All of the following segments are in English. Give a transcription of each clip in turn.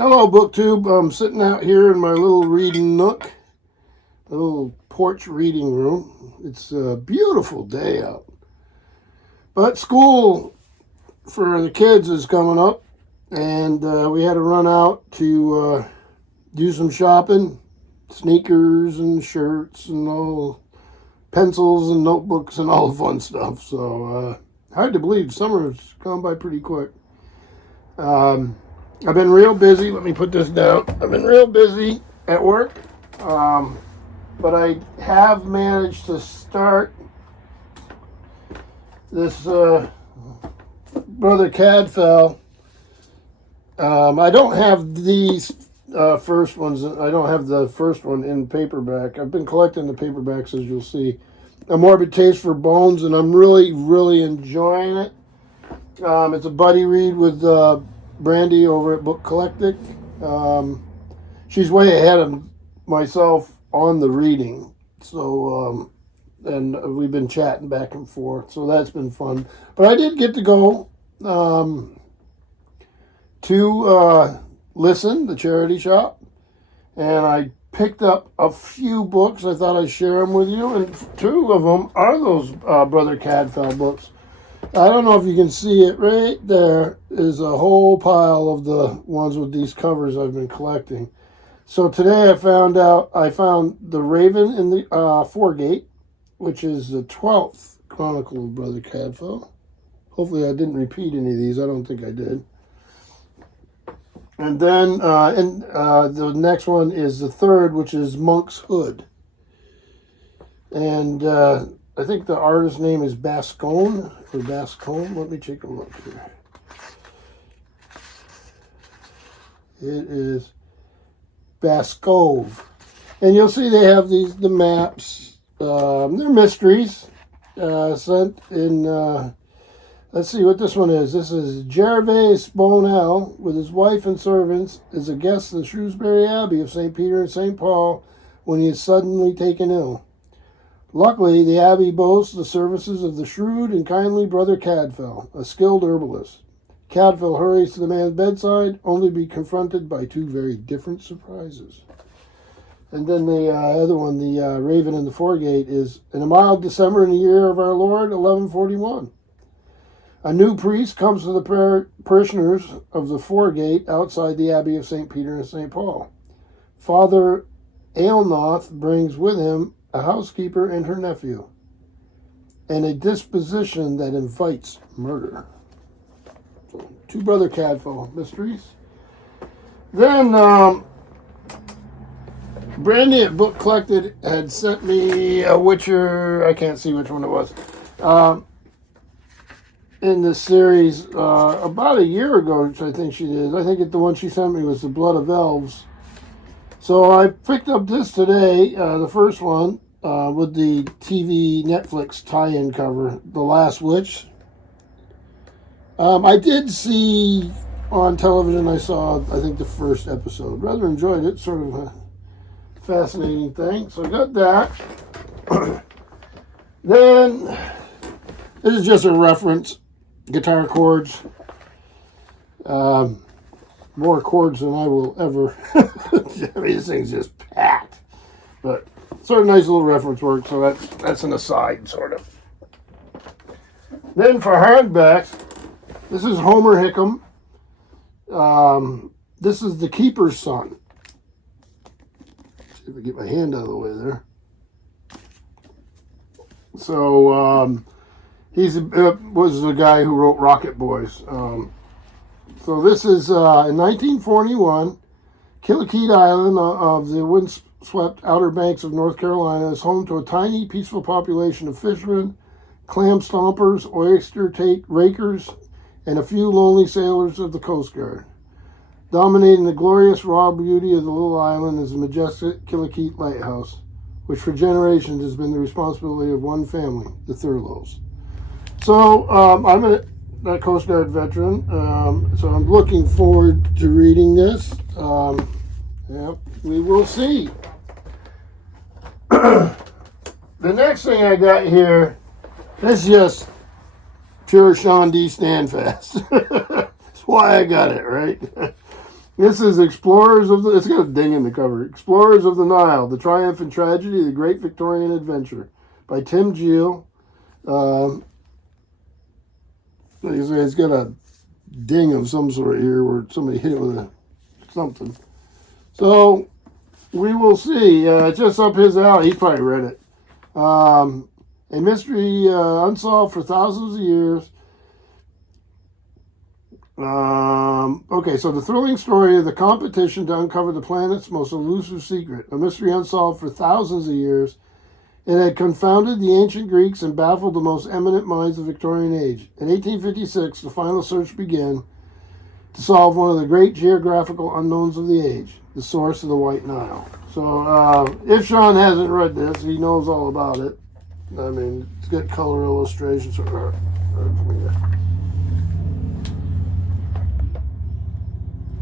Hello, BookTube. I'm sitting out here in my little reading nook, a little porch reading room. It's a beautiful day out. But school for the kids is coming up, and we had to run out to do some shopping, sneakers and shirts and all pencils and notebooks and all the fun stuff. So hard to believe summer's gone by pretty quick. I've been real busy. Let me put this down. I've been real busy at work, but I have managed to start this Brother Cadfael. I don't have these first ones. I don't have the first one in paperback. I've been collecting the paperbacks, as you'll see. A Morbid Taste for Bones, and I'm really, really enjoying it. It's a buddy read with Brandy over at Book Collectic. She's way ahead of myself on the reading. So, and we've been chatting back and forth. So that's been fun. But I did get to go to Listen, the charity shop. And I picked up a few books. I thought I'd share them with you. And two of them are those Brother Cadfael books. I don't know if you can see it. Right there is a whole pile of the ones with these covers I've been collecting. So today I found The Raven in the Foregate, which is the 12th Chronicle of Brother Cadfael. Hopefully I didn't repeat any of these. I don't think I did. And then the next one is the third, which is Monk's Hood. And I think the artist's name is Bascone. Let me take a look here. It is Bascove. And you'll see they have the maps. They're mysteries sent in, let's see what this one is. This is Gervase Bonell with his wife and servants is a guest of the Shrewsbury Abbey of St. Peter and St. Paul when he is suddenly taken ill. Luckily, the abbey boasts the services of the shrewd and kindly Brother Cadfael, a skilled herbalist. Cadfael hurries to the man's bedside, only to be confronted by two very different surprises. And then the other one, the Raven in the Foregate, is in a mild December in the year of our Lord, 1141. A new priest comes to the parishioners of the Foregate outside the Abbey of St. Peter and St. Paul. Father Aylnoth brings with him a housekeeper and her nephew, and a disposition that invites murder. So, two Brother Cadfael mysteries. Then, Brandy at Book Collected had sent me a Witcher, I can't see which one it was, in this series about a year ago, which I think she did. I think the one she sent me was The Blood of Elves. So I picked up this today, the first one, with the TV Netflix tie-in cover, The Last Witch. I did see on television, I think, the first episode. Rather enjoyed it, sort of a fascinating thing. So I got that. Then, this is just a reference, guitar chords. More chords than I will ever. I mean, this thing's just packed. But sort of nice little reference work, so that's an aside, sort of. Then for hardbacks, this is Homer Hickam. This is The Keeper's Son. See if I get my hand out of the way there. So he was the guy who wrote Rocket Boys. So this is in 1941, Killicoot Island of the windswept Outer Banks of North Carolina is home to a tiny, peaceful population of fishermen, clam stompers, oyster rakers, and a few lonely sailors of the Coast Guard. Dominating the glorious raw beauty of the little island is the majestic Killicoot Lighthouse, which for generations has been the responsibility of one family, the Thurlows. So I'm a Coast Guard veteran, so I'm looking forward to reading this. We will see. The next thing I got here, this is just pure Sean D. Standfast. That's why I got it, right? This is Explorers of the... It's got a ding in the cover. Explorers of the Nile, The Triumph and Tragedy of the Great Victorian Adventure by Tim Geel. He's got a ding of some sort here where somebody hit it with something. So we will see. Just up his alley. He's probably read it. A mystery unsolved for thousands of years. Okay, so the thrilling story of the competition to uncover the planet's most elusive secret, a mystery unsolved for thousands of years. It had confounded the ancient Greeks and baffled the most eminent minds of the Victorian age. In 1856, the final search began to solve one of the great geographical unknowns of the age, the source of the White Nile. So, if Sean hasn't read this, he knows all about it. I mean, it's got color illustrations.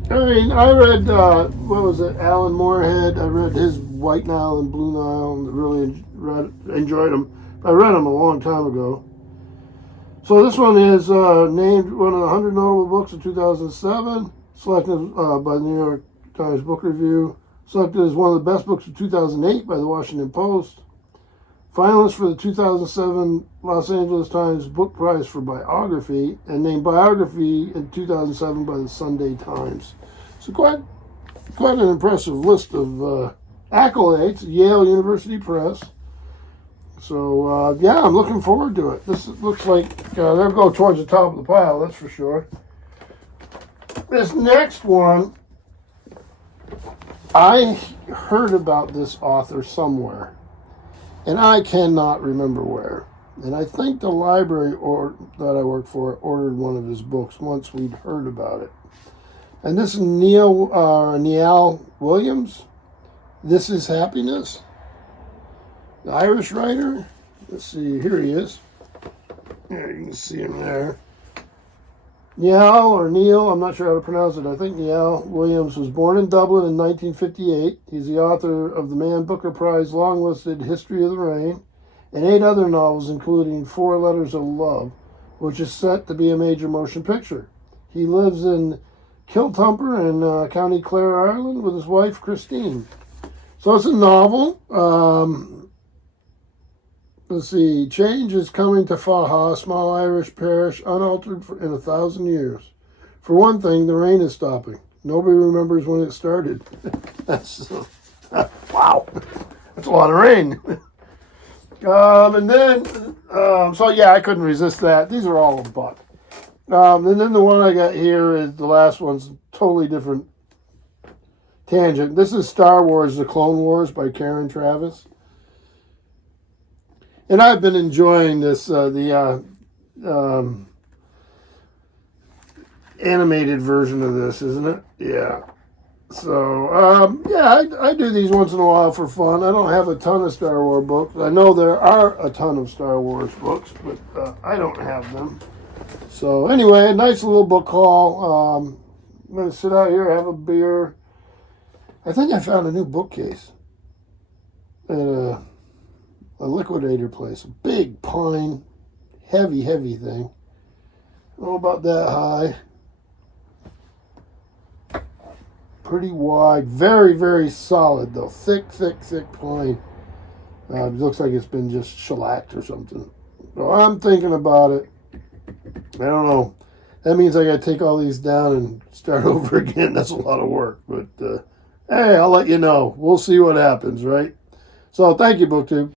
I mean, I read, what was it, Alan Moorhead. I read his White Nile and Blue Nile and really enjoyed them. I read them a long time ago. So this one is named one of the 100 notable books of 2007, selected by the New York Times Book Review, selected as one of the best books of 2008 by the Washington Post, finalist for the 2007 Los Angeles Times Book Prize for Biography, and named Biography in 2007 by the Sunday Times. So quite an impressive list of accolades. Yale University Press. So yeah, I'm looking forward to it. This looks like they'll go towards the top of the pile, that's for sure. This next one, I heard about this author somewhere, and I cannot remember where. And I think the library that I work for ordered one of his books once we'd heard about it. And this is Niall Williams. This is Happiness. The Irish writer. Let's see, here he is. There, you can see him there. Niall, or Neil, I'm not sure how to pronounce it. I think Niall Williams was born in Dublin in 1958. He's the author of the Man Booker Prize long-listed History of the Rain and 8 other novels, including 4 Letters of Love, which is set to be a major motion picture. He lives in Kiltumper in County Clare, Ireland, with his wife, Christine. So it's a novel. Let's see. Change is coming to Faha, a small Irish parish, unaltered in 1,000 years. For one thing, the rain is stopping. Nobody remembers when it started. Wow. That's a lot of rain. And then, so yeah, I couldn't resist that. These are all a buck. And then the one I got here is the last one's totally different tangent. This is Star Wars: The Clone Wars by Karen Travis. And I've been enjoying this, animated version of this, isn't it? Yeah. So, yeah, I do these once in a while for fun. I don't have a ton of Star Wars books. I know there are a ton of Star Wars books, but I don't have them. So, anyway, a nice little book haul. I'm going to sit out here, have a beer. I think I found a new bookcase at a liquidator place. A big pine, heavy thing. Oh, about that high. Pretty wide. Very solid, though. Thick pine. It looks like it's been just shellacked or something. So I'm thinking about it. I don't know. That means I got to take all these down and start over again. That's a lot of work. But, hey, I'll let you know. We'll see what happens, right? So, thank you, BookTube.